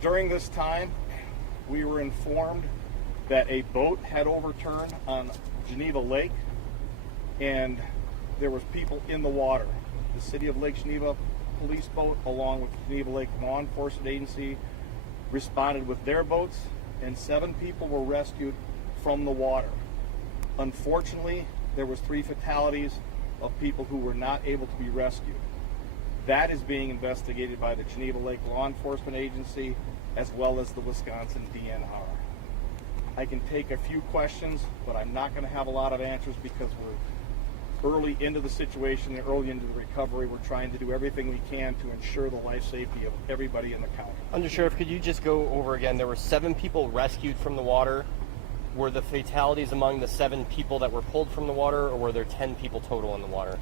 During this time, we were informed that a boat had overturned on Geneva Lake, and there was people in the water. The City of Lake Geneva police boat, along with the Geneva Lake Law Enforcement Agency, responded with their boats, and 7 people were rescued from the water. Unfortunately, there was 3 fatalities of people who were not able to be rescued. That is being investigated by the Geneva Lake Law Enforcement Agency as well as the Wisconsin DNR. I can take a few questions, but I'm not going to have a lot of answers because we're early into the situation, early into the recovery. We're trying to do everything we can to ensure the life safety of everybody in the county. Undersheriff, could you just go over again? There were 7 people rescued from the water. Were the fatalities among the 7 people that were pulled from the water, or were there 10 people total in the water?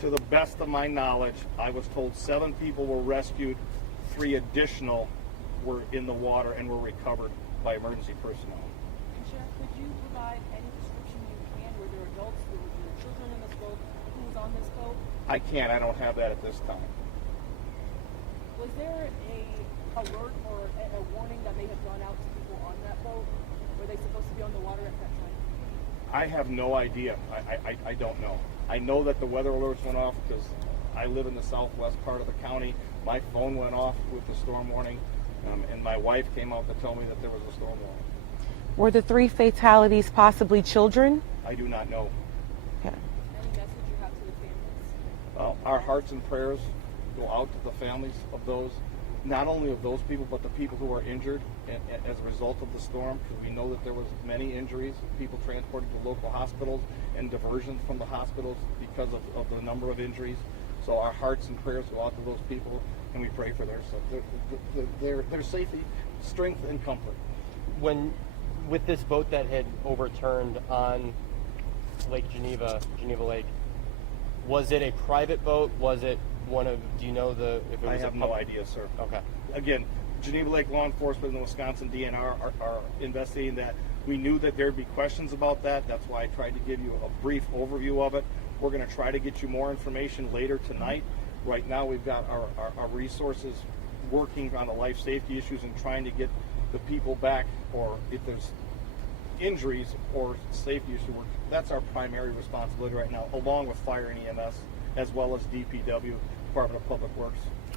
To the best of my knowledge, I was told 7 people were rescued, 3 additional were in the water and were recovered by emergency personnel. And Sheriff, could you provide any description you can? Were there adults, were there children in this boat? Who was on this boat? I can't. I don't have that at this time. Was there a alert or a warning that may have gone out to people on that boat? Were they supposed to be on the water at that time? I have no idea. I don't know. I know that the weather alerts went off because I live in the southwest part of the county. My phone went off with the storm warning, and my wife came out to tell me that there was a storm warning. Were the 3 fatalities possibly children? I do not know. Okay. Any message you have to the families? Well, our hearts and prayers go out to the families of those, not only of those people, but the people who are injured as a result of the storm, because we know that there was many injuries, people transported to local hospitals and diversions from the hospitals because of the number of injuries. So our hearts and prayers go out to those people, and we pray for their safety, strength, and comfort. When, with this boat that had overturned on Lake Geneva Lake, was it a private boat? Was it one of, do you know if it was I have no idea, sir. Okay. Again, Geneva Lake Law Enforcement and the Wisconsin DNR are investigating that. We knew that there'd be questions about that. That's why I tried to give you a brief overview of it. We're going to try to get you more information later tonight. Right now, we've got our resources working on the life safety issues and trying to get the people back, or if there's injuries or safety issues, that's our primary responsibility right now, along with fire and EMS, as well as DPW, Department of Public Works.